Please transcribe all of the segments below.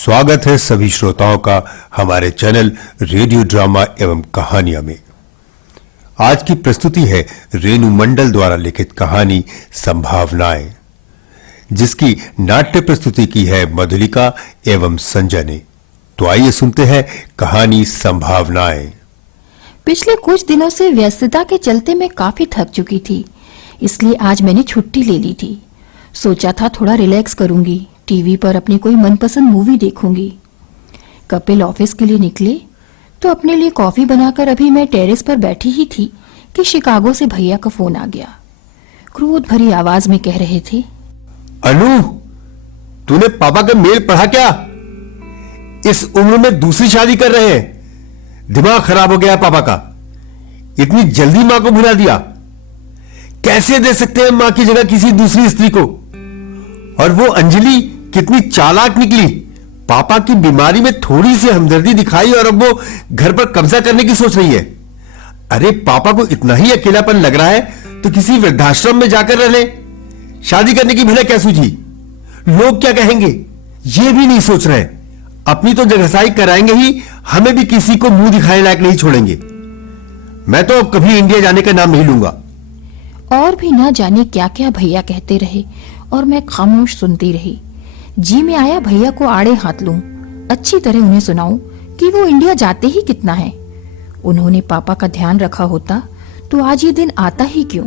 स्वागत है सभी श्रोताओं का हमारे चैनल रेडियो ड्रामा एवं कहानियां में। आज की प्रस्तुति है रेणु मंडल द्वारा लिखित कहानी संभावनाएं, जिसकी नाट्य प्रस्तुति की है मधुलिका एवं संजय ने। तो आइए सुनते हैं कहानी संभावनाएं। पिछले कुछ दिनों से व्यस्तता के चलते मैं काफी थक चुकी थी, इसलिए आज मैंने छुट्टी ले ली थी। सोचा था थोड़ा रिलैक्स करूंगी, टीवी पर अपनी कोई मनपसंद मूवी देखूंगी। कपिल ऑफिस के लिए निकले तो अपने लिए कॉफी बनाकर अभी मैं टेरेस पर बैठी ही थी कि शिकागो से भैया का फोन आ गया। क्रोध भरी आवाज में कह रहे थे, अनु, तूने पापा का मेल पढ़ा क्या? इस उम्र में दूसरी शादी कर रहे हैं। दिमाग खराब हो गया पापा का। इतनी जल्दी मां को भुला दिया। कैसे दे सकते हैं मां की जगह किसी दूसरी स्त्री को? और वो अंजलि कितनी चालाक निकली। पापा की बीमारी में थोड़ी सी हमदर्दी दिखाई और अब वो घर पर कब्जा करने की सोच रही है। अरे पापा को इतना ही अकेलापन लग रहा है तो किसी वृद्धाश्रम में जाकर रह ले। शादी करने की भले क्या सूझी? लोग क्या कहेंगे ये भी नहीं सोच रहे। अपनी तो जगहसाई कराएंगे ही, हमें भी किसी को मुंह दिखाने लायक नहीं छोड़ेंगे। मैं तो अब कभी इंडिया जाने का नाम नहीं लूंगा। और भी ना जाने क्या क्या भैया कहते रहे और मैं खामोश सुनती रही। जी में आया भैया को आड़े हाथ लूं, अच्छी तरह उन्हें सुनाऊं कि वो इंडिया जाते ही कितना है। उन्होंने पापा का ध्यान रखा होता तो आज ये दिन आता ही क्यों।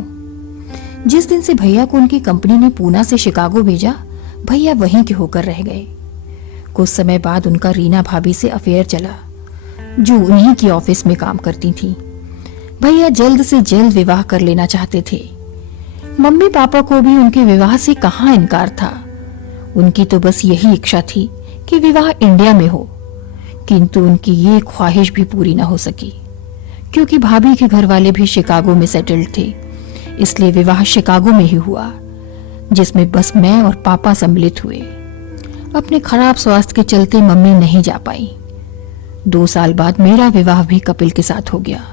जिस दिन से भैया को उनकी कंपनी ने पूना से शिकागो भेजा, भैया वहीं के होकर रह गए। कुछ समय बाद उनका रीना भाभी से अफेयर चला, जो उन्हीं की ऑफिस में काम करती थी। भैया जल्द से जल्द विवाह कर लेना चाहते थे। मम्मी पापा को भी उनके विवाह से कहाँ इनकार था। उनकी तो बस यही इच्छा थी कि विवाह इंडिया में हो, किंतु उनकी ये ख्वाहिश भी पूरी न हो सकी, क्योंकि भाभी के घर वाले भी शिकागो में सेटल्ड थे। इसलिए विवाह शिकागो में ही हुआ, जिसमें बस मैं और पापा सम्मिलित हुए। अपने खराब स्वास्थ्य के चलते मम्मी नहीं जा पाई। 2 साल बाद मेरा विवाह भी कपिल के साथ हो गया।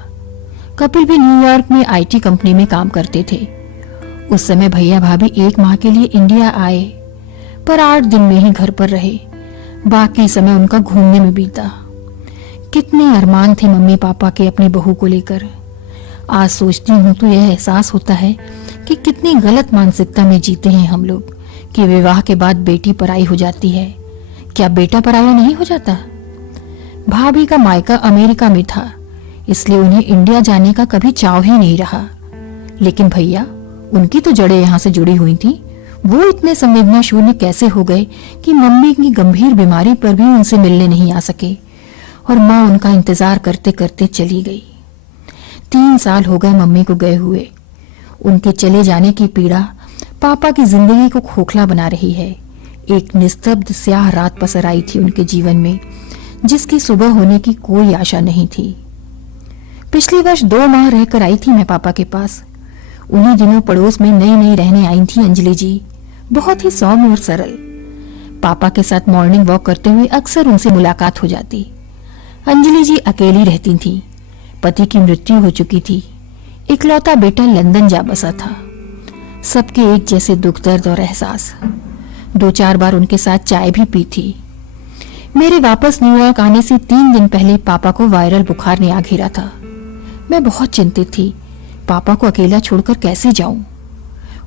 कपिल भी न्यूयॉर्क में आईटी कंपनी में काम करते थे। उस समय भैया भाभी 1 माह के लिए इंडिया आए, पर 8 दिन में ही घर पर रहे। बाकी समय उनका घूमने में बीता। कितने अरमान थे मम्मी पापा के अपनी बहू को लेकर। आज सोचती हूँ तो यह एहसास होता है कि कितनी गलत मानसिकता में जीते हैं हम लोग कि विवाह के बाद बेटी पराई हो जाती है। क्या बेटा पराया नहीं हो जाता? भाभी का मायका अमेरिका में था, इसलिए उन्हें इंडिया जाने का कभी चाव ही नहीं रहा। लेकिन भैया, उनकी तो जड़ें यहाँ से जुड़ी हुई थी। वो इतने संवेदना शून्य कैसे हो गए कि मम्मी की गंभीर बीमारी पर भी उनसे मिलने नहीं आ सके और माँ उनका इंतजार करते करते चली गई। 3 साल हो गए मम्मी को गए हुए। उनके चले जाने की पीड़ा पापा की जिंदगी को खोखला बना रही है। एक निस्तब्ध स्याह रात पसर आई थी उनके जीवन में, जिसकी सुबह होने की कोई आशा नहीं थी। पिछले वर्ष 2 माह रहकर आई थी मैं पापा के पास। उन्हीं दिनों पड़ोस में नई नई रहने आई थी अंजलि जी, बहुत ही सौम्य और सरल। पापा के साथ मॉर्निंग वॉक करते हुए अक्सर उनसे मुलाकात हो जाती। अंजलि जी अकेली रहती थी। पति की मृत्यु हो चुकी थी। इकलौता बेटा लंदन जा बसा था। सबके एक जैसे दुख दर्द और एहसास। 2-4 बार उनके साथ चाय भी पी थी। मेरे वापस न्यूयॉर्क आने से 3 दिन पहले पापा को वायरल बुखार ने आ घेरा था। मैं बहुत चिंतित थी, पापा को अकेला छोड़कर कैसे जाऊं।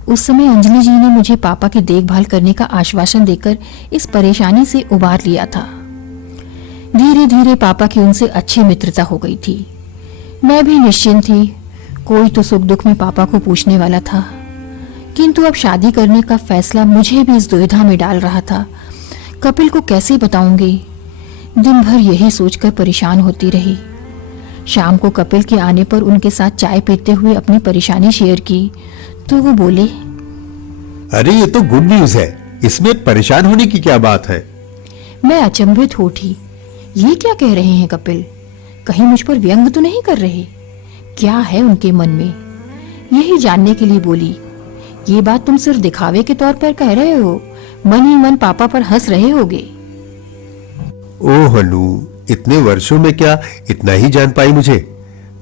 उस समय अंजलि जी ने मुझे पापा की देखभाल करने का आश्वासन देकर इस परेशानी से उबार लिया था। धीरे धीरे पापा की उनसे अच्छी मित्रता हो गई थी। मैं भी निश्चिंत थी, कोई तो सुख दुख में पापा को पूछने वाला था। किंतु अब शादी करने का फैसला मुझे भी इस दुविधा में डाल रहा था। कपिल को कैसे बताऊंगी? दिन भर यही सोचकर परेशान होती रही। शाम को कपिल के आने पर उनके साथ चाय पीते हुए अपनी परेशानी शेयर की तो वो बोले, अरे ये तो गुड न्यूज है, इसमें परेशान होने की क्या बात है? मैं अचंभित हो उठी। ये क्या कह रहे हैं कपिल? कहीं मुझ पर व्यंग तो नहीं कर रहे? क्या है उनके मन में? यही जानने के लिए बोली, ये बात तुम सिर्फ दिखावे के तौर पर कह रहे हो, मन ही मन पापा पर हंस रहे होगे। ओह अनु, इतने वर्षों में क्या इतना ही जान पाई मुझे?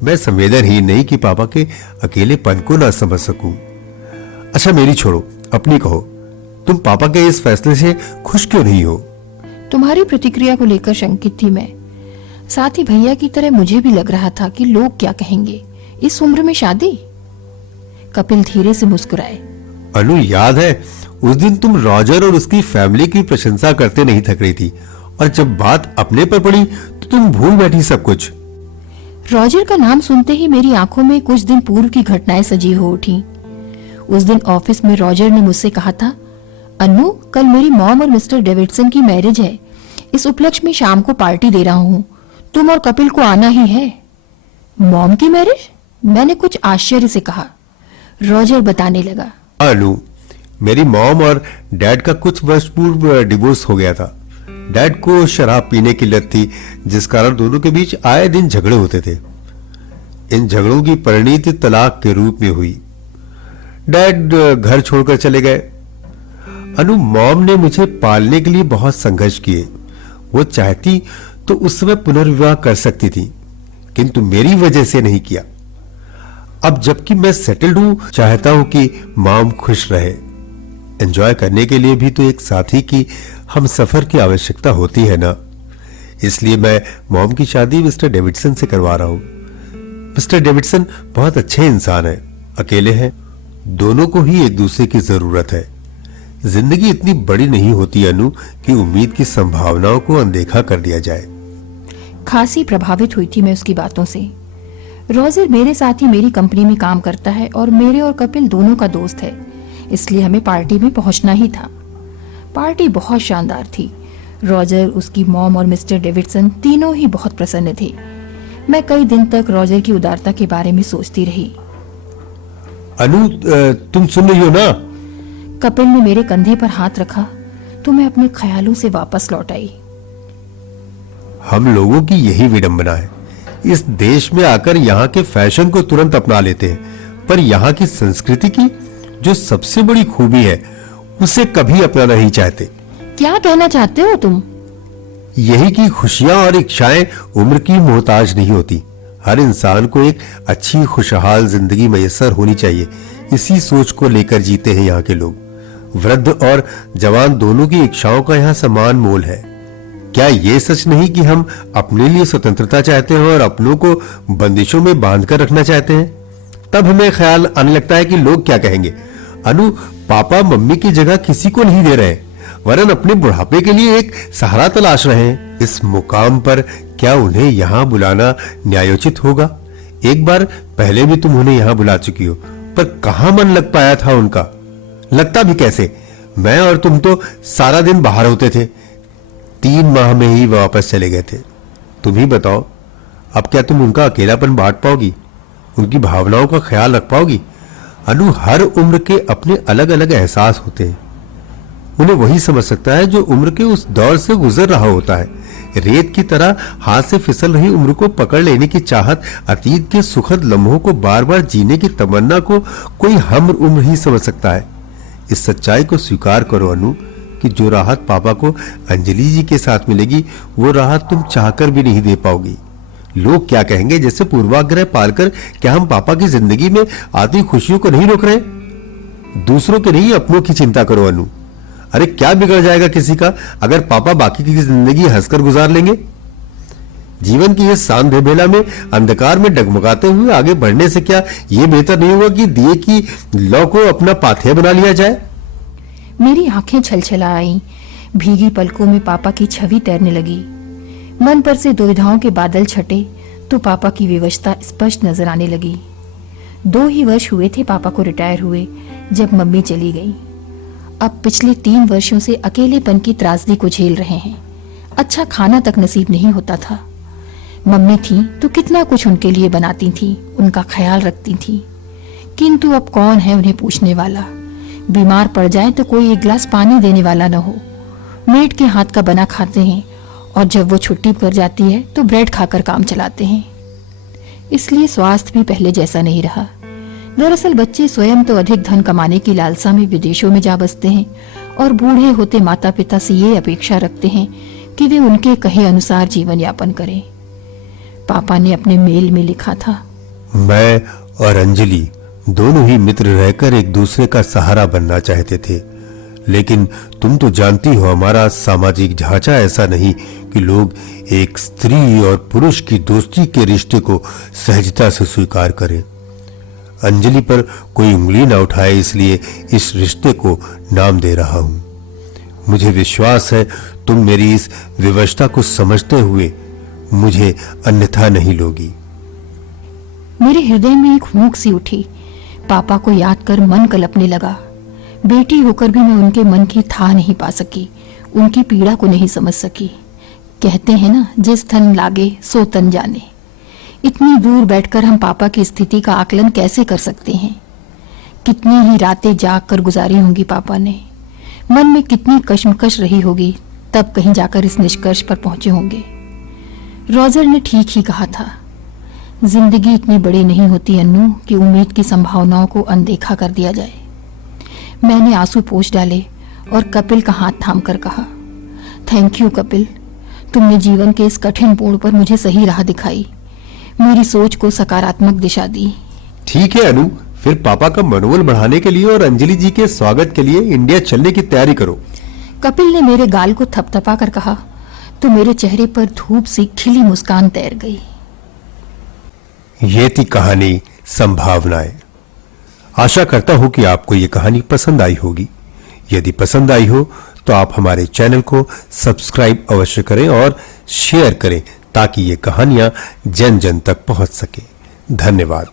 मैं संवेदनहीन नहीं कि पापा के अकेलेपन को ना समझ सकूं। अच्छा मेरी छोड़ो, अपनी कहो, तुम पापा के इस फैसले से खुश क्यों नहीं हो? तुम्हारी प्रतिक्रिया को लेकर शंकित थी मैं। साथ ही भैया की तरह मुझे भी लग रहा था कि लोग क्या कहेंगे, इस उम्र में शादी। कपिल धीरे से मुस्कुराए। अनु, याद है उस दिन तुम रॉजर और उसकी फैमिली की प्रशंसा करते नहीं थक रही थी, और जब बात अपने पर पड़ी तो तुम भूल बैठी सब कुछ। रॉजर का नाम सुनते ही मेरी आंखों में कुछ दिन पूर्व की घटनाएं सजीव हो उठी। उस दिन ऑफिस में रॉजर ने मुझसे कहा था, अन्नू, कल मेरी मॉम और मिस्टर डेविडसन की मैरिज है। इस उपलक्ष्य में शाम को पार्टी दे रहा हूँ, तुम और कपिल को आना ही है। मॉम की मैरिज? मैंने कुछ आश्चर्य से कहा। रॉजर बताने लगा, अनु, मेरी मॉम और डैड का कुछ वर्ष पूर्व डिवोर्स हो गया था। डैड को शराब पीने की लत थी, जिस कारण दोनों के बीच आए दिन झगड़े होते थे। इन झगड़ों की परिणति तलाक के रूप में हुई। डैड घर छोड़कर चले गए। अनु, मॉम ने मुझे पालने के लिए बहुत संघर्ष किए। वो चाहती तो उस समय पुनर्विवाह कर सकती थी, किंतु मेरी वजह से नहीं किया। अब जबकि मैं सेटल्ड हूं, चाहता हूं कि मॉम खुश रहे। एंजॉय करने के लिए भी तो एक साथी की, हम सफर की आवश्यकता होती है ना। इसलिए मैं मॉम की शादी मिस्टर डेविडसन से करवा रहा हूं। मिस्टर डेविडसन बहुत अच्छे इंसान हैं, अकेले हैं, दोनों को ही एक दूसरे की जरूरत है। जिंदगी इतनी बड़ी नहीं होती अनु कि उम्मीद की संभावनाओं को अनदेखा कर दिया जाए। खासी प्रभावित हुई थी मैं उसकी बातों से। रॉजर मेरे साथ ही मेरी कंपनी में काम करता है और मेरे और कपिल दोनों का दोस्त है, इसलिए हमें पार्टी में पहुंचना ही था। पार्टी बहुत शानदार थी। रॉजर, उसकी मॉम और मिस्टर डेविडसन तीनों ही बहुत प्रसन्न थे। मैं कई दिन तक रॉजर की उदारता के बारे में सोचती रही। अनु, तुम सुन रही हो ना? कपिल ने मेरे कंधे पर हाथ रखा तो मैं अपने ख्यालों से वापस लौट आई। हम लोगों की यही विडंबना है। इस देश में आकर यहाँ के फैशन को तुरंत अपना लेते हैं, पर यहाँ की संस्कृति की जो सबसे बड़ी खूबी है उसे कभी अपनाना नहीं चाहते। क्या कहना चाहते हो तुम? यही कि खुशियां और इच्छाएं उम्र की मोहताज नहीं होती। हर इंसान को एक अच्छी खुशहाल जिंदगी मैसर होनी चाहिए। इसी सोच को लेकर जीते हैं यहाँ के लोग। वृद्ध और जवान दोनों की इच्छाओं का यहाँ समान मोल है। क्या ये सच नहीं कि हम अपने लिए स्वतंत्रता चाहते हैं और अपनों को बंदिशों में बांध कर रखना चाहते हैं? तब हमें ख्याल आने लगता है कि लोग क्या कहेंगे। अनु, पापा मम्मी की जगह किसी को नहीं दे रहे, वरन अपने बुढ़ापे के लिए एक सहारा तलाश रहे हैं। इस मुकाम पर क्या उन्हें यहाँ बुलाना न्यायोचित होगा? एक बार पहले भी तुम उन्हें यहाँ बुला चुकी हो, पर कहाँ मन लग पाया था उनका? लगता भी कैसे? मैं और तुम तो सारा दिन बाहर होते थे। 3 माह में ही वापस चले गए थे। तुम ही बताओ, अब क्या तुम उनका अकेलापन बांट पाओगी? उनकी भावनाओं का ख्याल रख पाओगी? अनु, हर उम्र के अपने अलग अलग एहसास होते हैं। उन्हें वही समझ सकता है जो उम्र के उस दौर से गुजर रहा होता है। रेत की तरह हाथ से फिसल रही उम्र को पकड़ लेने की चाहत, अतीत के सुखद लम्हों को बार बार जीने की तमन्ना को कोई हम उम्र ही समझ सकता है। इस सच्चाई को स्वीकार करो अनु कि जो राहत पापा को अंजलि जी के साथ मिलेगी, वो राहत तुम चाहकर भी नहीं दे पाओगी। लोग क्या कहेंगे जैसे पूर्वाग्रह पालकर क्या हम पापा की जिंदगी में आती खुशियों को नहीं रोक रहे? दूसरों के नहीं, अपनों की चिंता करो अनु। अरे क्या बिगड़ जाएगा किसी का अगर पापा बाकी की जिंदगी हंसकर गुजार लेंगे? जीवन की इस सांधेबेला में अंधकार में डगमगाते हुए आगे बढ़ने से क्या यह बेहतर नहीं होगा कि दिए की लौ को अपना पाथेय बना लिया जाए? मेरी आंखें छलछला आईं। भीगी पलकों में पापा की छवि तैरने लगी। मन पर से दुविधाओं के बादल छटे तो पापा की विवशता स्पष्ट नजर आने लगी। 2 ही वर्ष हुए थे पापा को रिटायर हुए जब मम्मी चली गई। अब पिछले 3 वर्षों से अकेलेपन की त्रासदी को झेल रहे हैं। अच्छा खाना तक नसीब नहीं होता था। मम्मी थी तो कितना कुछ उनके लिए बनाती थी, उनका ख्याल रखती थी, किंतु अब कौन है उन्हें पूछने वाला? बीमार पड़ जाए तो कोई एक गिलास पानी देने वाला न हो। मेड के हाथ का बना खाते हैं और जब वो छुट्टी पर जाती है तो ब्रेड खाकर काम चलाते हैं। इसलिए स्वास्थ्य भी पहले जैसा नहीं रहा। दरअसल बच्चे स्वयं तो अधिक धन कमाने की लालसा में विदेशों में जा बसते हैं और बूढ़े होते माता पिता से ये अपेक्षा रखते हैं कि वे उनके कहे अनुसार जीवन यापन करें। पापा ने अपने मेल में लिखा था, मैं और अंजलि दोनों ही मित्र रहकर एक दूसरे का सहारा बनना चाहते थे, लेकिन तुम तो जानती हो हमारा सामाजिक ढांचा ऐसा नहीं कि लोग एक स्त्री और पुरुष की दोस्ती के रिश्ते को सहजता से स्वीकार करें। अंजलि पर कोई उंगली ना उठाए इसलिए इस रिश्ते को नाम दे रहा हूं। मुझे विश्वास है तुम मेरी इस विवशता को समझते हुए मुझे अन्यथा नहीं लोगी। मेरे हृदय में एक हुंक सी उठी। पापा को याद कर मन कलपने लगा। बेटी होकर भी मैं उनके मन की था नहीं पा सकी, उनकी पीड़ा को नहीं समझ सकी। कहते हैं ना, जिस तन लागे सो तन जाने। इतनी दूर बैठकर हम पापा की स्थिति का आकलन कैसे कर सकते हैं? कितनी ही रातें जाग कर गुजारी होंगी पापा ने, मन में कितनी कश्मकश रही होगी, तब कहीं जाकर इस निष्कर्ष पर पहुंचे होंगे। रोजर ने ठीक ही कहा था, जिंदगी इतनी बड़ी नहीं होती अन्नू कि उम्मीद की संभावनाओं को अनदेखा कर दिया जाए। मैंने आंसू पोंछ डाले और कपिल का हाथ थामकर कहा, थैंक यू कपिल, तुमने जीवन के इस कठिन मोड़ पर मुझे सही राह दिखाई, मेरी सोच को सकारात्मक दिशा दी। ठीक है अनु, फिर पापा का मनोबल बढ़ाने के लिए और अंजलि जी के स्वागत के लिए इंडिया चलने की तैयारी करो। कपिल ने मेरे गाल को थपथपा कर कहा तो मेरे चेहरे पर धूप सी खिली मुस्कान तैर गई। ये थी कहानी संभावनाएं। आशा करता हूं कि आपको ये कहानी पसंद आई होगी। यदि पसंद आई हो तो आप हमारे चैनल को सब्सक्राइब अवश्य करें और शेयर करें ताकि ये कहानियां जन जन तक पहुंच सके। धन्यवाद।